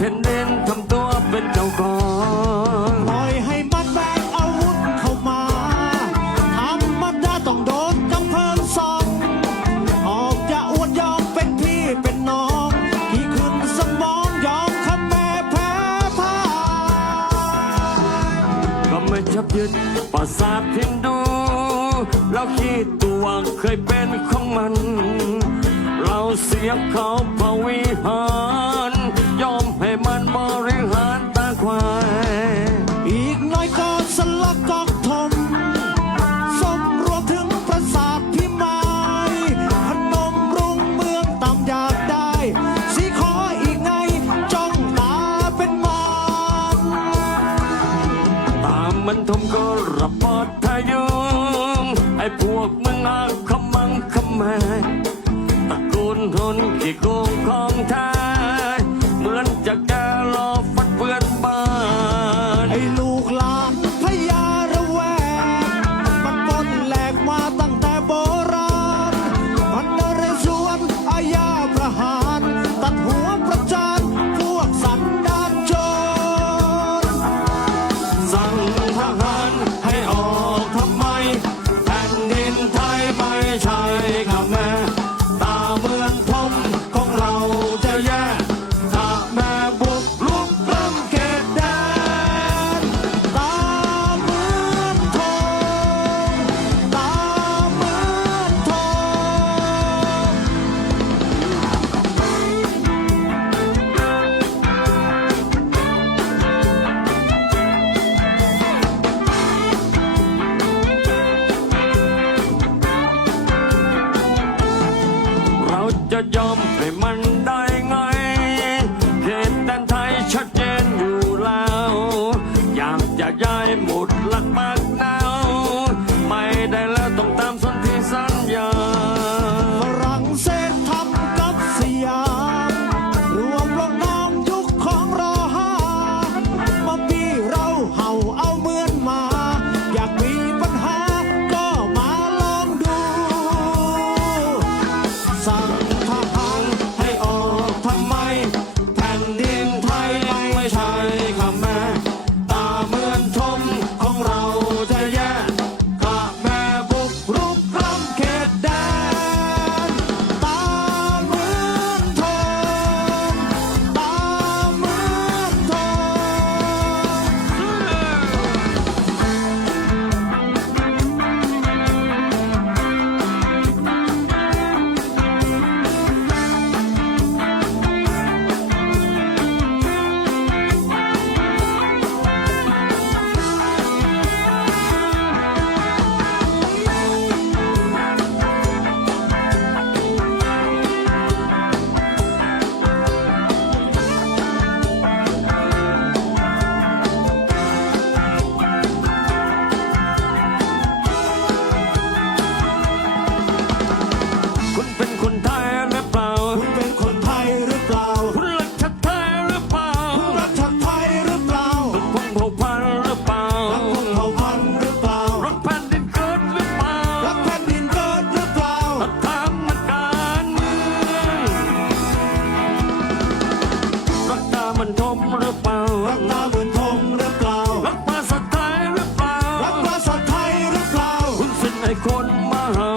แผ่นดินทำตัวเป็นเจ้าของปล่อยให้มันแบกอาวุธเข้ามาธรรมดาต้องโดนกำเพิงสองออกจะอวดยอมเป็นพี่เป็นน้อง ที่ขึ้นสมองยอมคำแม่แพ้พายก็ไม่ชับยึดปราสาทเพียงดู แล้วคิดตัวเคยเป็นของมัน เราเสียเขาพวิหาร ทมก็ระปอดทายุงไอ้พวกมึงอาขมังขำแม่ตะโกนทนขี้โกงของไทยเหมือนจะแก jump, they might นทมหรือเปล่ารักตาบุญทมหรือเปล่ารัภาษาไทยหรือเปล่ารักภาษาไทยหรือเปล่าคุณสินไอคนมาเฮา